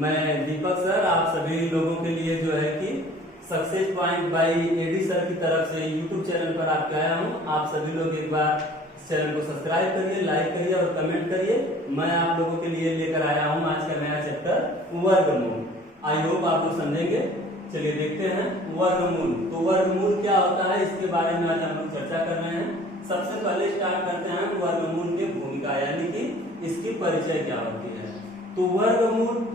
मैं दीपक सर आप सभी लोगों के लिए जो है कि success point by AD sir की तरफ से यूट्यूब चैनल पर आपके आया हूं। आप सभी लोग एक बार चैनल को सब्सक्राइब करिए, लाइक करिए और कमेंट करिए। मैं आप लोगों के लिए लेकर आया हूं आज का नया चैप्टर वर्गमूल। आई होप आप लोग समझेंगे। चलिए देखते हैं वर्गमूल। तो वर्गमूल क्या होता है इसके बारे में आज हम लोग चर्चा कर रहे हैं। सबसे पहले स्टार्ट करते हैं वर्गमूल की भूमिका, यानी कि इसकी परिचय क्या होती है। तो वर्गमूल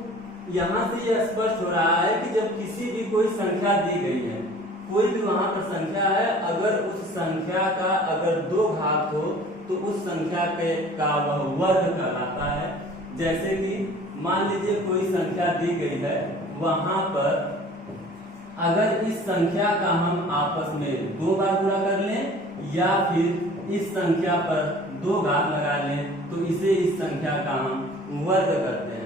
यहाँ से यह स्पष्ट हो रहा है कि जब किसी भी कोई संख्या दी गई है, कोई भी वहां पर संख्या है, अगर उस संख्या का अगर 2 घात हो तो उस संख्या का वह वर्ग कहलाता है। जैसे कि मान लीजिए कोई संख्या दी गई है, वहां पर अगर इस संख्या का हम आपस में 2 बार गुणा कर लें या फिर इस संख्या पर 2 घात लगा लें तो इसे इस संख्या का हम वर्ग करते हैं।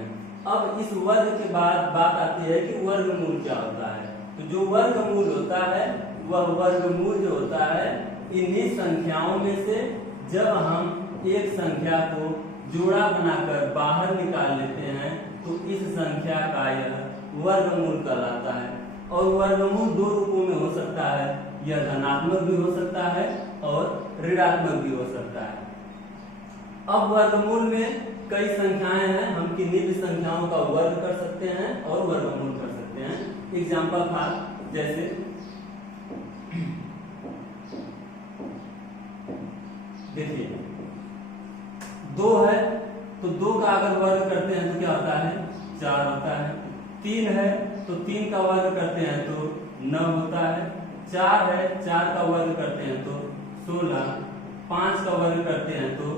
अब इस वर्ग के बाद बात आती है कि वर्गमूल क्या होता है। तो जो वर्गमूल होता है वह वर्गमूल जो होता है इन्हीं संख्याओं में से जब हम एक संख्या को जोड़ा बनाकर बाहर निकाल लेते हैं तो इस संख्या का यह वर्गमूल कहलाता है। और वर्गमूल 2 रूपों में हो सकता है, यह धनात्मक भी हो सकता है और ऋणात्मक भी हो सकता है। अब वर्गमूल में कई संख्याएं हैं, हम किन्हीं भी संख्याओं का वर्ग कर सकते हैं और वर्गमूल कर सकते हैं। एग्जाम्पल था जैसे देखिए 2 है तो 2 का अगर वर्ग करते हैं तो क्या होता है 4 होता है। 3 है तो 3 का वर्ग करते हैं तो 9 होता है। 4 है 4 का वर्ग करते हैं तो 16। 5 का वर्ग करते हैं तो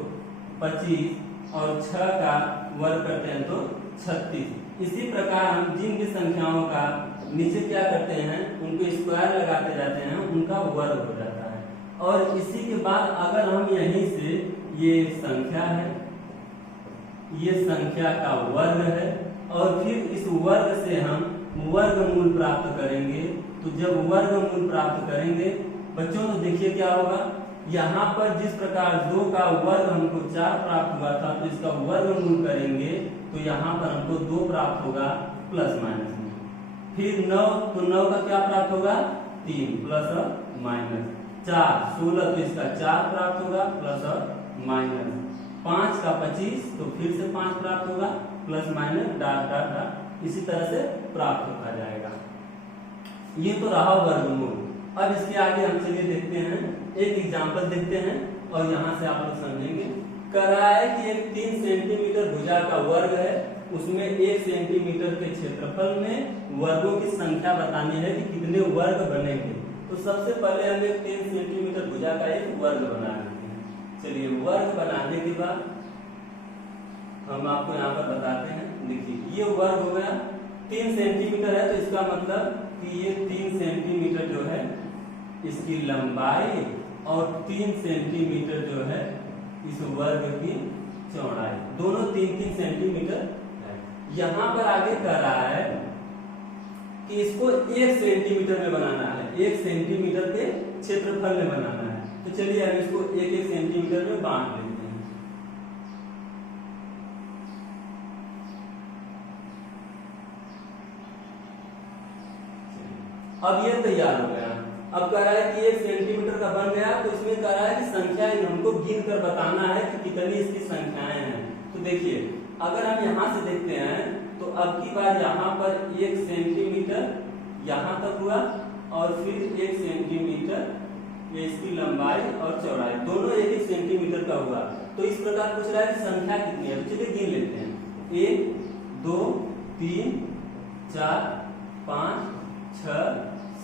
25 और 6 का वर्ग करते हैं तो 36। इसी प्रकार हम जिन भी संख्याओं का नीचे क्या करते हैं उनको स्क्वायर लगाते जाते हैं, उनका वर्ग हो जाता है। और इसी के बाद अगर हम यहीं से ये संख्या है, ये संख्या का वर्ग है और फिर इस वर्ग से हम वर्गमूल प्राप्त करेंगे। तो जब वर्गमूल प्राप्त करेंगे बच्चों तो देखिए क्या होगा, यहाँ पर जिस प्रकार 2 का वर्ग हमको 4 प्राप्त हुआ था तो इसका वर्गमूल करेंगे तो यहाँ पर हमको 2 प्राप्त होगा प्लस माइनस में। फिर 9 तो 9 का क्या प्राप्त होगा 3 प्लस और माइनस। 4 16 तो इसका 4 प्राप्त होगा प्लस और माइनस। 5 का 25 तो फिर से 5 प्राप्त होगा plus minus dot dot dot इसी तरह से प्राप्त होता जाएगा। ये तो रहा वर्गमूल। अब इसके आगे हम चलिए देखते हैं, एक एग्जांपल देखते हैं और यहाँ से आप लोग समझेंगे। कह रहा है कि एक 3 सेंटीमीटर भुजा का वर्ग है, उसमें 1 सेंटीमीटर के क्षेत्रफल में वर्गों की संख्या बतानी है कि कितने वर्ग बनेंगे। तो सबसे पहले हम एक 3 सेंटीमीटर भुजा का एक वर्ग बना लेते हैं। चलिए वर्ग बनाने के बाद हम आपको यहाँ पर बताते हैं। देखिए ये वर्ग हो गया, 3 सेंटीमीटर है तो इसका मतलब कि ये 3 सेंटीमीटर जो है इसकी लंबाई और 3 सेंटीमीटर जो है इस वर्ग की चौड़ाई, दोनों 3-3 सेंटीमीटर है। यहाँ पर आगे कह रहा है कि इसको 1 सेंटीमीटर में बनाना है, 1 सेंटीमीटर के क्षेत्रफल में बनाना है। तो चलिए हम इसको 1-1 सेंटीमीटर में बांट लेते हैं। अब ये तैयार हो गया। अब कह रहा है कि 1 सेंटीमीटर का बन गया तो इसमें कह रहा है कि संख्या हमको गिन कर बताना है कि कितनी इसकी संख्याएं हैं। तो देखिए अगर हम यहाँ से देखते हैं तो अब की बार यहाँ पर 1 सेंटीमीटर यहाँ तक हुआ और फिर 1 सेंटीमीटर ये इसकी लंबाई और चौड़ाई, दोनों 1-1 सेंटीमीटर का हुआ। तो इस प्रकार पूछ रहा है कि संख्या कितनी है। तो चलिए गिन लेते हैं, 1 2 3 4 5 6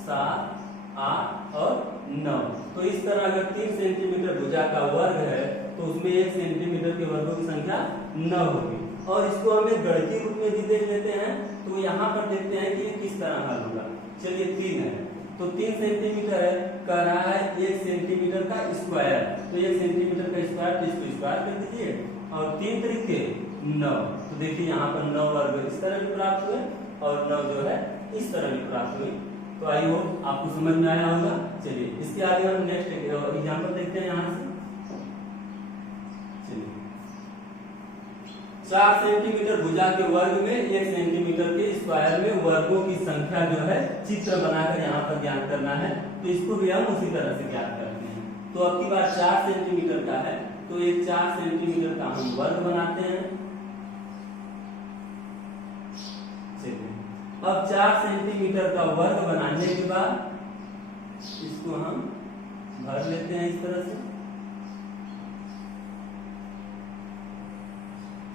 7 8 और 9। तो इस तरह अगर 3 सेंटीमीटर भुजा का वर्ग है तो उसमें 1 सेंटीमीटर के वर्गों की संख्या 9 होगी। और इसको हम एक गणितीय रूप में भी देख लेते हैं। तो यहाँ पर देखते हैं कि ये किस तरह हल होगा। चलिए 3 है तो 3 सेंटीमीटर है, कह रहा है 1 सेंटीमीटर का स्क्वायर, तो 1 सेंटीमीटर का स्क्वायर तो इसको स्क्वायर कर दीजिए और 3 तरीके 9। तो देखिए यहाँ पर 9 वर्ग इस तरह भी प्राप्त हुए और 9 जो है इस तरह भी प्राप्त हुए। तो आई होप आपको समझ में आया होगा। चलिए इसके आगे हम नेक्स्ट एग्जांपल देखते हैं यहाँ से। 4 सेंटीमीटर भुजा के वर्ग में 1 सेंटीमीटर के स्क्वायर में वर्गों की संख्या जो है चित्र बनाकर यहाँ पर ज्ञात करना है। तो इसको भी हम उसी तरह से ज्ञात करते हैं। तो अब की बार 4 सेंटीमीटर का है, तो एक 4 सेंटीमीटर का हम वर्ग बनाते हैं। चलिए, अब 4 सेंटीमीटर का वर्ग बनाने के बाद इसको हम भर लेते हैं इस तरह से।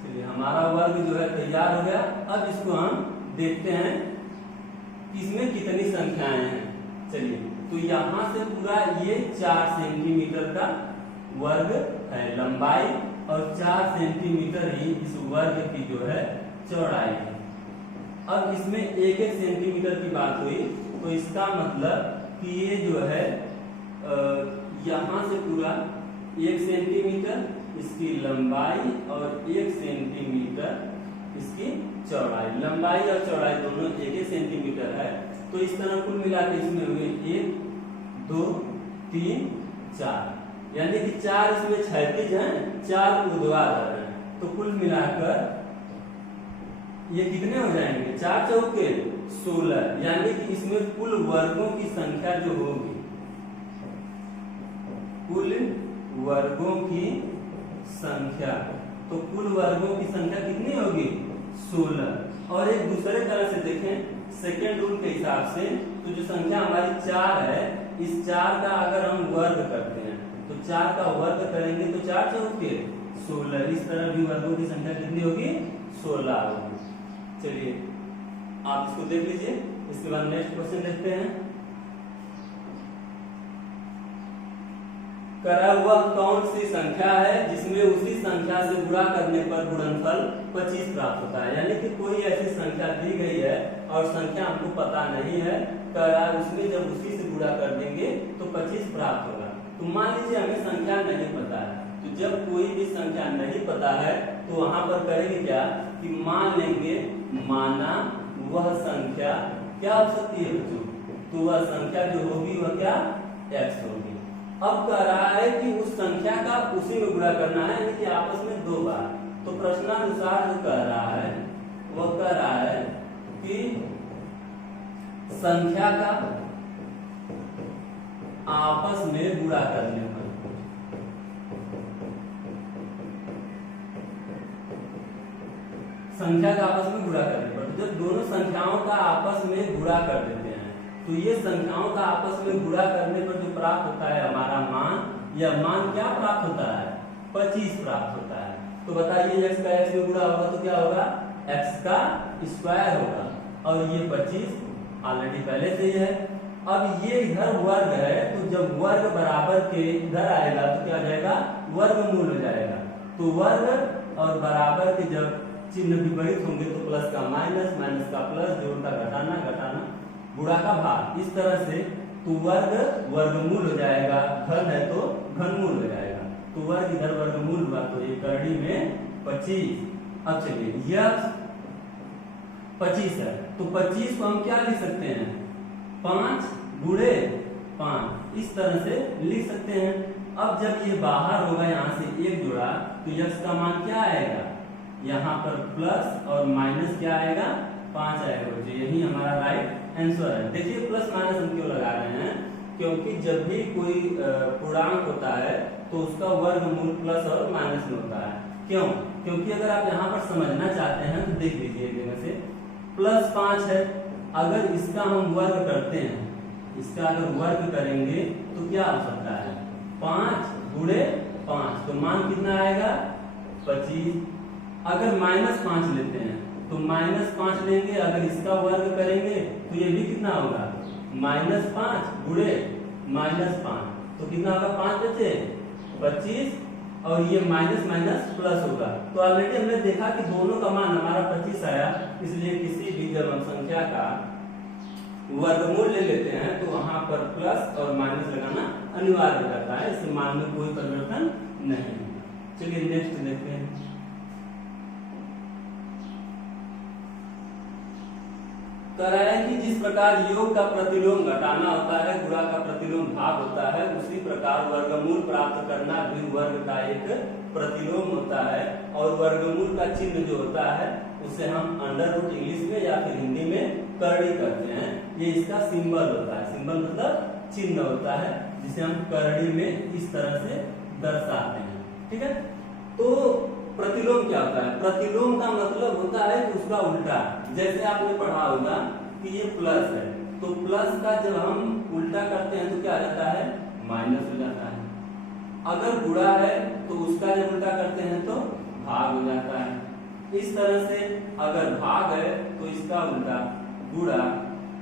चलिए, हमारा वर्ग जो है तैयार हो गया। अब इसको हम देखते हैं इसमें कितनी संख्याएं हैं। चलिए, तो यहां से पूरा ये 4 सेंटीमीटर का वर्ग है लंबाई और 4 सेंटीमीटर ही इस वर्ग की जो है चौड़ाई है। अब इसमें 1-1 सेंटीमीटर की बात हुई, तो इसका मतलब कि ये जो है यहां से पूरा 1 सेंटीमीटर इसकी लंबाई और 1 सेंटीमीटर इसकी चौड़ाई। लंबाई और चौड़ाई दोनों 1-1 सेंटीमीटर है। तो इस तरह कुल मिला के इसमें हुए 1, 2, 3, 4, यानी कि 4 इसमें क्षैतिज हैं, 4 ऊर्ध्वाधर हैं। तो कुल मिलाकर ये कितने हो जाएंगे? 4 चौके 16, यानी कि इसमें कुल वर्गों की संख्या जो होगी, कुल वर्गों की संख्या, तो कुल वर्गों की संख्या कितनी होगी? 16। और एक दूसरे तरह से देखें सेकेंड रूल के हिसाब से, तो जो संख्या हमारी 4 है, इस 4 का अगर हम वर्ग करते हैं तो 4 का वर्ग करेंगे तो 4 चौके 16। इस तरह भी वर्गों की संख्या कितनी होगी? 16 होगी। चलिए, आप इसको देख लीजिए। इसके बाद नेक्स्ट क्वेश्चन देखते हैं। करा हुआ कौन सी संख्या है जिसमें उसी संख्या से गुणा करने पर गुणनफल 25 प्राप्त होता है? यानी कि कोई ऐसी संख्या दी गई है और संख्या हमको पता नहीं है, करा उसमें जब उसी से गुणा कर देंगे तो 25 प्राप्त होगा। तो मान लीजिए हमें संख्या नहीं पता है, तो जब कोई भी संख्या नहीं पता है तो वहां पर करेंगे क्या कि मान लेंगे, माना वह संख्या क्या हो सकती है बच्चों? तो वह संख्या जो होगी वह क्या? x होगी। अब कह रहा है कि उस संख्या का उसी में गुणा करना है, यानी कि आपस में 2 बार। तो प्रश्नानुसार जो कह रहा है वह कह रहा है कि संख्या का आपस में गुणा करने पर, संख्या का आपस में गुणा करने पर, जब दोनों संख्याओं का आपस में गुणा कर देते हैं तो ये संख्याओं का आपस में गुणा करने पर जो प्राप्त होता है हमारा मान, यह मान क्या प्राप्त होता है? 25 प्राप्त होता है। तो बताइए x का x में गुणा होगा तो क्या होगा? x का स्क्वायर होगा। और ये 25 ऑलरेडी पहले से ही है। अब ये इधर वर्ग है, तो जब वर्ग बराबर के इधर आएगा तो क्या हो जाएगा? वर्गमूल हो जाएगा। तो वर्ग और बराबर के जब चिन्ह विपरीत होंगे तो प्लस का माइनस, माइनस का प्लस, जोड़ का घटाना, घटाना गुणा का भाग, इस तरह से तो वर्ग वर्गमूल हो जाएगा, घन है तो घनमूल हो जाएगा। तो वर्ग इधर वर्गमूल हुआ तो ये करड़ी में 25। अब चलिए, यह 25 है तो 25 को हम क्या लिख सकते हैं? 5 गुणे 5, इस तरह से लिख सकते हैं। अब जब ये बाहर होगा यहाँ से 1 जोड़ा तो x का मान क्या आएगा? यहाँ पर प्लस और माइनस क्या आएगा? 5 आएगा। यही हमारा राइट आंसर है। देखिए प्लस माइनस हम क्यों लगा रहे हैं? क्योंकि जब भी कोई पूर्णांक होता है तो उसका वर्गमूल प्लस और माइनस में होता है। क्यों? क्योंकि अगर आप यहाँ पर समझना चाहते हैं तो देख लीजिए, जगह से +5 है, अगर इसका हम वर्ग करते हैं, इसका अगर वर्ग करेंगे तो क्या हो सकता है? 5 गुणे 5, तो मान कितना आएगा? 25। अगर -5 लेते हैं तो -5 लेंगे, अगर इसका वर्ग करेंगे तो ये भी कितना होगा? -5 गुणे -5, तो कितना होगा? 5 बचे 25, और ये माइनस माइनस प्लस होगा। तो ऑलरेडी हमने देखा कि दोनों का मान हमारा 25 आया, इसलिए किसी भी जब हम संख्या का वर्गमूल ले लेते हैं तो वहां पर प्लस और माइनस लगाना अनिवार्य रहता है, इस मान में कोई परिवर्तन नहीं है। चलिए नेक्स्ट देखते हैं। कराया कि जिस प्रकार योग का प्रतिलोम घटाना होता है, गुणा का प्रतिलोम भाग होता है, उसी प्रकार वर्गमूल प्राप्त करना भी वर्ग का एक प्रतिलोम होता है। और वर्गमूल का चिन्ह जो होता है उसे हम अंडर रूट इंग्लिश में या फिर हिंदी में करड़ी करते हैं। ये इसका सिंबल होता है, सिंबल मतलब चिन्ह होता है, जिसे हम करड़ी में इस तरह से दर्शाते हैं। ठीक है, तो प्रतिलोम क्या होता है? प्रतिलोम का मतलब होता है कि उसका उल्टा। जैसे आपने पढ़ा होगा कि ये प्लस है, तो प्लस का जब हम उल्टा करते हैं तो क्या आ जाता है? माइनस हो जाता है। अगर गुणा है तो उसका जब उल्टा करते हैं तो भाग हो जाता है। इस तरह से अगर भाग है तो इसका उल्टा गुणा,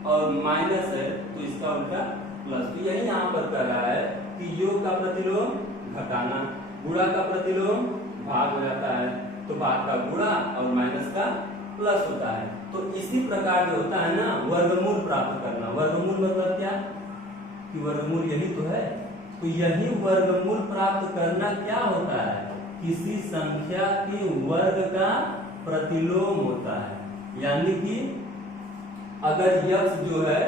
और माइनस है तो इसका उल्टा प्लस। तो यही यहाँ पर कह रहा है कि योग का प्रतिलोम घटाना, गुणा का प्रतिलोम भाग हो जाता है, तो भाग का गुणा और माइनस का प्लस होता है। तो इसी प्रकार जो होता है ना वर्गमूल प्राप्त करना। वर्गमूल मतलब क्या? कि वर्गमूल यही तो है। तो यही वर्गमूल प्राप्त करना क्या होता है? किसी संख्या के वर्ग का प्रतिलोम होता है। यानी कि अगर यक्स जो है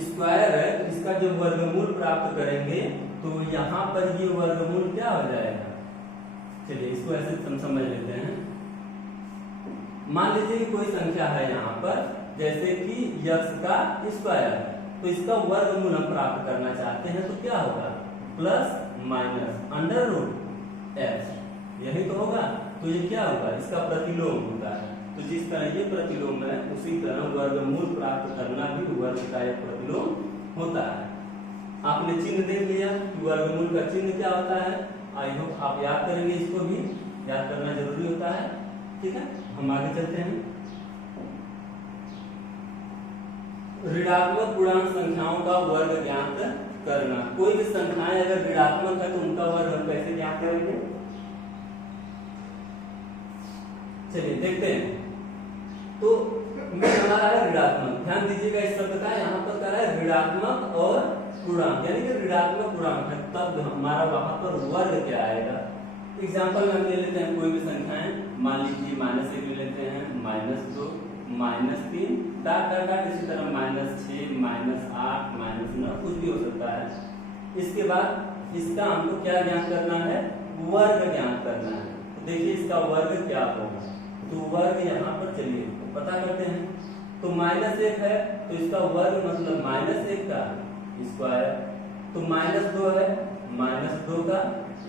स्क्वायर है तो इसका जब वर्गमूल प्राप्त करेंगे तो यहाँ पर ये वर्गमूल क्या हो जाएगा? चलिए इसको ऐसे समझ लेते हैं। मान लीजिए कि कोई संख्या है यहाँ पर, जैसे कि यक्स का स्क्वायर, तो इसका वर्गमूल हम प्राप्त करना चाहते हैं तो क्या होगा? Plus minus under root x, यही तो होगा। तो ये क्या होगा? इसका प्रतिलोम होता है। तो जिस तरह ये प्रतिलोम है उसी तरह वर्गमूल प्राप्त करना भी वर्ग का एक प्रतिलोम होता है। आपने चिन्ह देख लिया कि वर्गमूल का चिन्ह क्या होता है। आई होप आप याद करेंगे, इसको भी याद करना जरूरी होता है। ठीक है, हम आगे चलते हैं। ऋणात्मक पूर्णांक संख्याओं का वर्ग ज्ञात करना। कोई भी संख्याएं अगर ऋणात्मक है तो उनका वर्ग हम कैसे ज्ञात करेंगे? चलिए देखते हैं। तो में हमारा है ऋणात्मक, ध्यान दीजिएगा इस शब्द का, यहाँ पर कह रहा है ऋणात्मक और पूर्णांक, यानी कि ऋणात्मक पूर्णांक है तब हमारा वहां पर वर्ग क्या आएगा। एग्जाम्पल में हम ले लेते हैं कोई भी संख्याएं, मान लीजिए -1 ले लेते हैं, -2, -3, डाट डाट डाट, इसी तरह -6, -8, -9, कुछ भी हो सकता है। इसके बाद इसका हमको क्या ज्ञात करना है? वर्ग ज्ञात करना है। तो देखिए इसका वर्ग क्या होगा, तो वर्ग यहाँ पर चलिए पता करते हैं। तो -1 है तो इसका वर्ग मतलब -1 का स्क्वायर, तो -2 है -2 का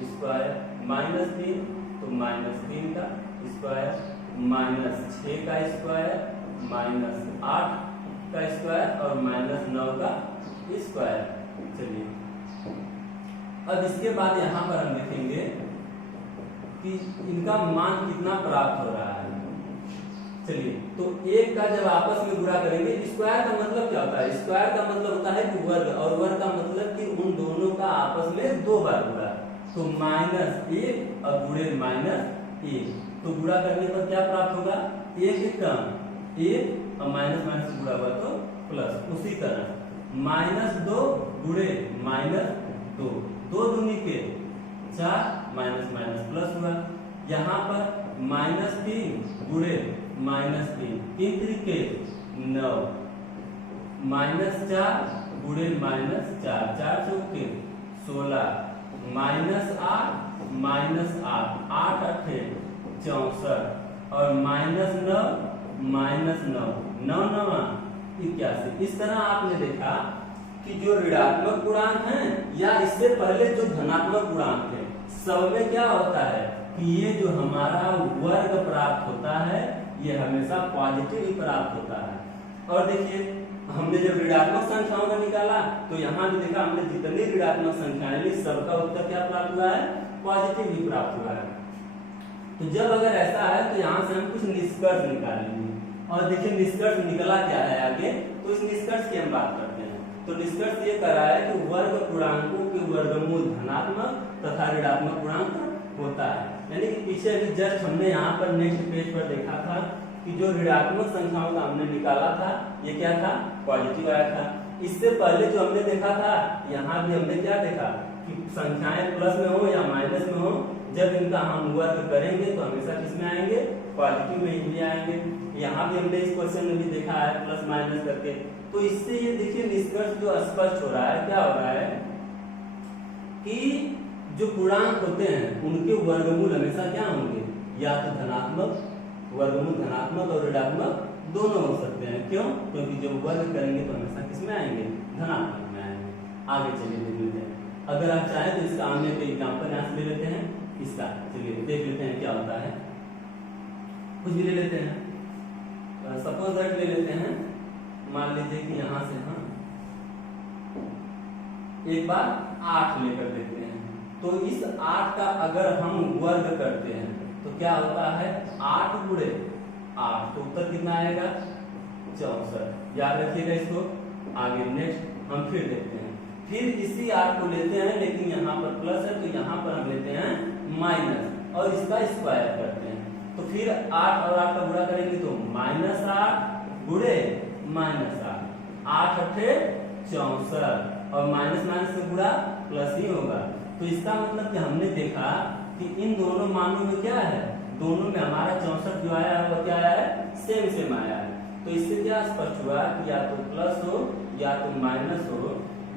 स्क्वायर, -3 तो -3 का स्क्वायर, -6 का स्क्वायर, -8 का स्क्वायर और -9 का स्क्वायर। चलिए अब इसके बाद यहाँ पर हम देखेंगे कि इनका मान कितना प्राप्त हो रहा है। चलिए तो एक का जब आपस में गुणा करेंगे, स्क्वायर का मतलब क्या होता है? स्क्वायर का मतलब होता है कि वर्ग, और वर्ग का मतलब कि उन दोनों का आपस में 2 बार गुणा। तो -1 और गुणे -1, तो गुणा करने पर क्या प्राप्त होगा? 1 कम 1 और माइनस माइनस से गुणा हुआ तो प्लस। उसी तरह -2 गुणे -2, 2 दूनी के 4, माइनस माइनस प्लस हुआ। यहाँ पर -3 गुणे -3, 3 त्रिके 9, -4 गुणे -4, 4 चौके 16, -8 -8, 8 अठे 64 और -9 -9, 9 9 81। इस तरह आपने देखा कि जो ऋणात्मक पूर्णांक हैं या इससे पहले जो धनात्मक पूर्णांक है, सब में क्या होता है कि ये जो हमारा वर्ग प्राप्त होता है ये हमेशा पॉजिटिव ही प्राप्त होता है। और देखिए हमने जब ऋणात्मक संख्याओं का निकाला तो यहाँ भी देखा हमने जितनी ऋणात्मक संख्याएं ली सबका उत्तर क्या प्राप्त हुआ है? पॉजिटिव ही प्राप्त हुआ है। तो जब अगर ऐसा है तो यहाँ से हम कुछ निष्कर्ष निकाल लेंगे। और देखिए निष्कर्ष निकला क्या है आगे, तो इस निष्कर्ष की हम बात करते हैं। तो निष्कर्ष ये कर रहा है कि वर्ग पूर्णांकों के वर्गमूल धनात्मक तथा ऋणात्मक पूर्णांक होता है। यानी कि पीछे अभी जस्ट हमने यहाँ पर नेक्स्ट पेज पर देखा था कि जो ऋणात्मक संख्याओं का हमने निकाला था ये क्या था? पॉजिटिव आया था। इससे पहले जो हमने देखा था यहाँ भी हमने क्या देखा कि संख्याएं प्लस में हो या माइनस में हो, जब इनका हम वर्ग करेंगे तो हमेशा किसमें आएंगे? पॉजिटिव में ही आएंगे। यहाँ भी हमने इस क्वेश्चन में भी देखा है प्लस माइनस करके। तो इससे ये देखिए निष्कर्ष जो स्पष्ट हो रहा है, क्या हो रहा है कि जो पूर्णांक होते हैं उनके वर्गमूल हमेशा क्या होंगे, या तो धनात्मक, वर्गमूल धनात्मक और ऋणात्मक दोनों हो सकते हैं। क्यों? क्योंकि जब वर्ग करेंगे तो हमेशा किसमें आएंगे, धनात्मक में आएंगे। आगे चलिए देख लेते हैं, अगर आप चाहें तो इसका हमने कोई एग्जाम्पल यहाँ से ले लेते हैं। इसका चलिए देख लेते हैं क्या होता है, कुछ भी ले लेते हैं। सपोज दैट ले लेते हैं, मान लीजिए कि यहाँ से हम एक बार 8 लेकर देखते हैं। तो इस 8 का अगर हम वर्ग करते हैं तो क्या होता है, 8 गुणे 8, तो उत्तर कितना आएगा, 64। याद रखिएगा इसको। आगे नेक्स्ट हम फिर देखते हैं, फिर इसी 8 को लेते हैं, लेकिन यहाँ पर प्लस है तो यहाँ पर हम लेते हैं माइनस और इसका स्क्वायर करते हैं। तो फिर 8 और 8 का गुणा करेंगे तो -8 गुणे -8, 8 अठे 64 और माइनस माइनस से गुणा प्लस ही होगा। तो इसका मतलब कि हमने देखा कि इन दोनों मानों में क्या है, दोनों में हमारा 64 जो आया है वो क्या आया है, सेम सेम आया है। तो इससे क्या स्पष्ट हुआ कि या तो प्लस हो या तो माइनस हो,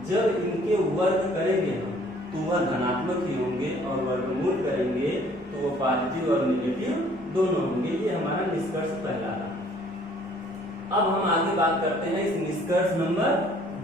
जब इनके वर्ग करेंगे हम तो वह धनात्मक ही होंगे और वर्गमूल करेंगे तो वो पॉजिटिव और नेगेटिव दोनों होंगे। ये हमारा निष्कर्ष पहला रहा। अब हम आगे बात करते हैं इस निष्कर्ष नंबर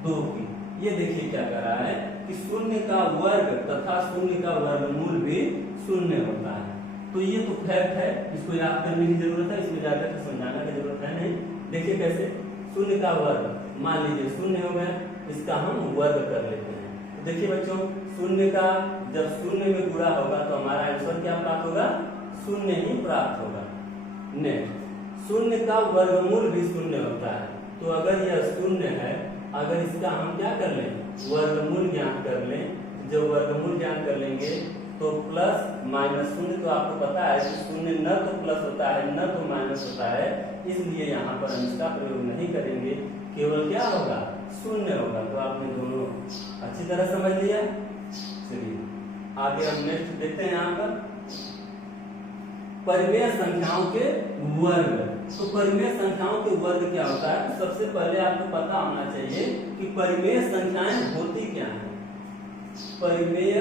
2 की। ये देखिए क्या कर रहा है कि शून्य का वर्ग तथा शून्य का वर्गमूल भी शून्य होता है। तो ये तो फैक्ट है, इसको याद करने की जरूरत है, इसमें ज्यादा समझाने की जरूरत है नहीं। देखिए कैसे, शून्य का वर्ग, मान लीजिए शून्य हो गया, इसका हम वर्ग कर लेते हैं। तो देखिए बच्चों, शून्य का जब शून्य में गुणा होगा तो हमारा आंसर क्या प्राप्त होगा, शून्य ही प्राप्त होगा। नेक्स्ट, शून्य का वर्गमूल भी शून्य होता है। तो अगर यह शून्य है, अगर इसका हम क्या कर लें, वर्गमूल ज्ञात कर लें, जब वर्गमूल ज्ञात कर लेंगे तो प्लस माइनस शून्य, तो आपको पता है कि शून्य न तो प्लस होता है न तो माइनस होता है, इसलिए यहाँ पर हम इसका प्रयोग नहीं करेंगे, केवल क्या होगा, शून्य होगा। तो आपने दोनों अच्छी तरह समझ लिया। चलिए आगे हम नेक्स्ट देखते हैं यहाँ पर परिमेय संख्याओं के वर्ग। तो परिमेय संख्याओं के वर्ग क्या होता है, तो सबसे पहले आपको पता होना चाहिए कि परिमेय संख्याएं होती क्या हैं। परिमेय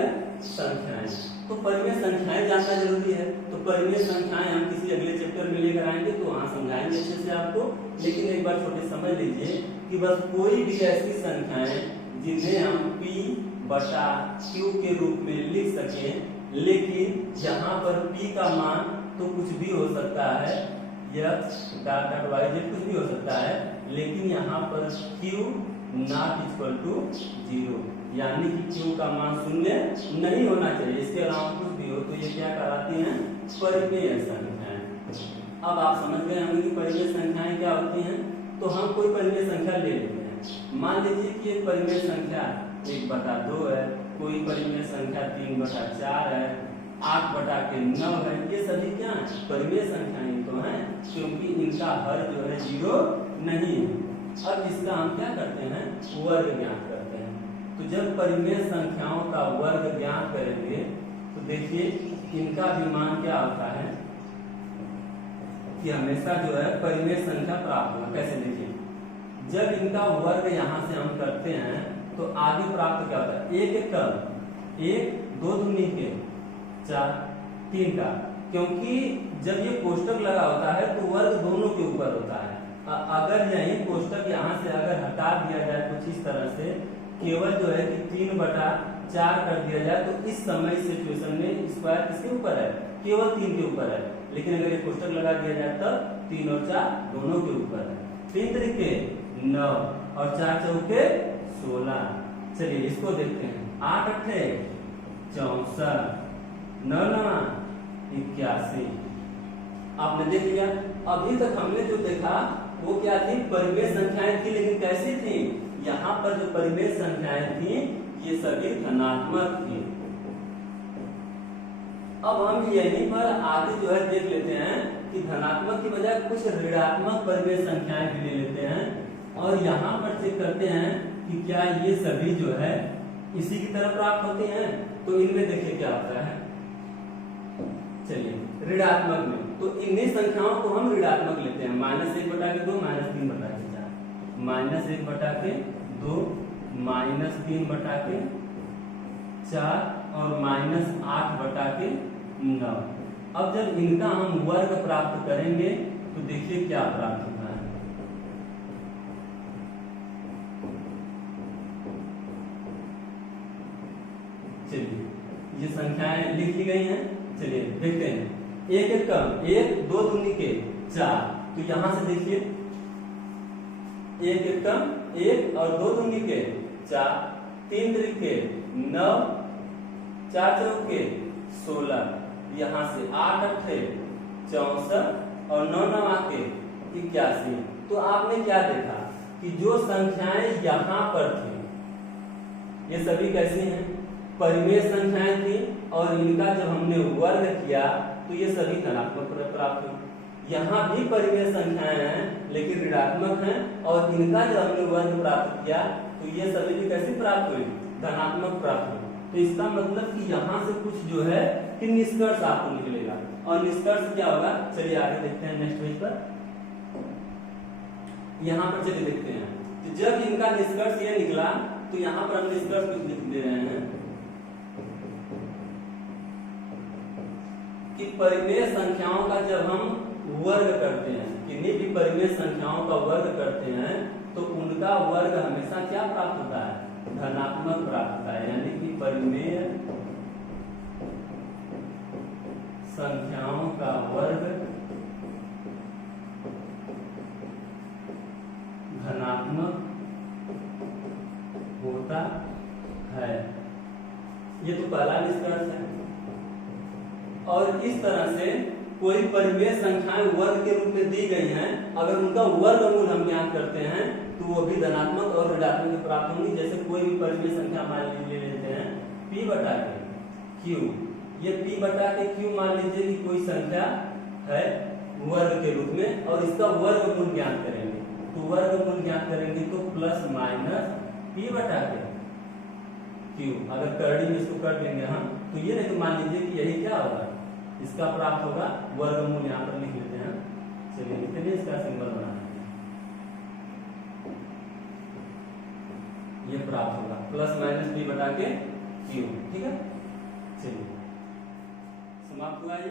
संख्याएं, तो परिमेय संख्याएं जानना जरूरी है। तो परिमेय संख्याएं हम किसी अगले चैप्टर में लेकर आएंगे तो वहां समझाएंगे अच्छे से आपको। लेकिन एक बार छोटे समझ लीजिए कि बस कोई भी ऐसी संख्याएं जिन्हें हम p बटा q के रूप में लिख सकें, लेकिन यहाँ पर p का मान तो कुछ भी हो सकता है, x dot dot y z कुछ भी हो सकता है, लेकिन यहाँ पर q नॉट इक्वल टू 0, यानी कि q का मान शून्य नहीं होना चाहिए। इसके अलावा कुछ भी हो तो ये क्या कहलाती हैं, परिमेय संख्याएं। अब आप समझ गए होंगे कि परिमेय संख्याएं क्या होती हैं। तो हम कोई परिमेय संख्या ले लेते हैं, मान लीजिए कि एक परिमेय संख्या 1/2 है, कोई परिमेय संख्या 3/4 है, 8/9 है। ये सभी क्या है, परिमेय संख्याएं तो हैं, क्योंकि इनका हर जो है 0 नहीं है। अब इसका हम क्या करते हैं, वर्ग ज्ञात करते हैं। तो जब परिमेय संख्याओं का वर्ग ज्ञात करेंगे तो देखिए इनका भी मान क्या होता है कि हमेशा जो है परिमेय संख्या प्राप्त होगा। कैसे, देखिए जब इनका वर्ग यहाँ से हम करते हैं तो आगे प्राप्त क्या होता है, 1 1 कब, 1 2 दूनी के 4 3 का, क्योंकि जब ये कोष्टक लगा होता है तो वर्ग दोनों के ऊपर होता है। अगर यही कोष्टक यहाँ से अगर हटा दिया जाए कुछ इस तरह से, केवल जो है कि 3/4 कर दिया जाए, तो इस समय सिचुएशन में स्क्वायर किसके ऊपर है, केवल 3 के ऊपर है। लेकिन अगर ये कोष्टक लगा दिया जाए तब 3 और 4 दोनों के ऊपर है। 3 तरीके 9 और 4 चौके 16। चलिए इसको देखते हैं, 8 8 64, 9 9 81। आपने देख लिया। अभी तक हमने जो देखा वो क्या थी, परिमेय संख्याएं थी, लेकिन कैसी थी, यहाँ पर जो परिमेय संख्याएं थी ये सभी धनात्मक थी। अब हम यहीं पर आगे जो है देख लेते हैं कि धनात्मक की बजाय कुछ ऋणात्मक परिमेय संख्याएं भी ले लेते हैं और यहाँ पर चेक करते हैं कि क्या ये सभी जो है इसी की तरह प्राप्त होती हैं। तो इनमें देखिए क्या होता है, चलिए ऋणात्मक में तो इन्हीं संख्याओं को हम ऋणात्मक लेते हैं। -1/2 -3/4, -1/2 -3/4 और -8/9। अब जब इनका हम वर्ग प्राप्त करेंगे तो देखिए क्या प्राप्त होता है। चलिए ये संख्याएं लिख ली गई हैं। चलिए देखते हैं। 1 1 कम 1, 2 दूनी के 4, तो यहां से देखिए 1 1 कम 1 और 2 दूनी के 4, 3 3 के 9, 4 4 के 16, यहाँ से 8 8 64 और 9 9 के 81। तो आपने क्या देखा कि जो संख्याएं यहाँ पर थी ये सभी कैसी हैं, परिमेय संख्याएं थी और इनका जब हमने वर्ग किया तो ये सभी धनात्मक प्राप्त हुई। यहाँ भी परिमेय संख्याएं हैं लेकिन ऋणात्मक हैं और इनका जब हमने वर्ग प्राप्त किया तो ये सभी भी कैसे प्राप्त हुई, धनात्मक प्राप्त हुई। तो इसका मतलब कि यहाँ से कुछ जो है कि निष्कर्ष आपको निकलेगा। और निष्कर्ष क्या होगा, चलिए आगे देखते हैं नेक्स्ट पेज पर। यहाँ पर चलिए देखते हैं तो जब इनका निष्कर्ष ये निकला तो यहाँ पर हम निष्कर्ष कुछ लिख दे रहे हैं कि परिमेय संख्याओं का जब हम वर्ग करते हैं, किन्हीं भी परिमेय संख्याओं का वर्ग करते हैं तो उनका वर्ग हमेशा क्या प्राप्त होता है, धनात्मक प्राप्त होता है। यानी कि परिमेय संख्याओं का वर्ग धनात्मक होता है। ये तो पहला निष्कर्ष है। और इस तरह से कोई परिमेय संख्याएं वर्ग के रूप में दी गई हैं, अगर उनका वर्गमूल हम ज्ञात करते हैं तो वो भी धनात्मक और ऋणात्मक प्राप्त होंगी। जैसे कोई भी परिमेय संख्या मान लीजिए लेते हैं p/q, ये p/q मान लीजिए कि कोई संख्या है वर्ग के रूप में और इसका वर्गमूल ज्ञात करेंगे। तो वर्गमूल ज्ञात करेंगे तो प्लस माइनस p/q, अगर करड़ी में इसको कर लेंगे हम तो ये नहीं, तो मान लीजिए कि यही क्या होगा, इसका प्राप्त होगा वर्गमूल। यहाँ पर लिख लेते हैं, चलिए लिखते हैं, इसका सिंबल बनाते हैं, ये प्राप्त होगा प्लस माइनस p/q। ठीक है, चलिए समाप्त हुआ ये।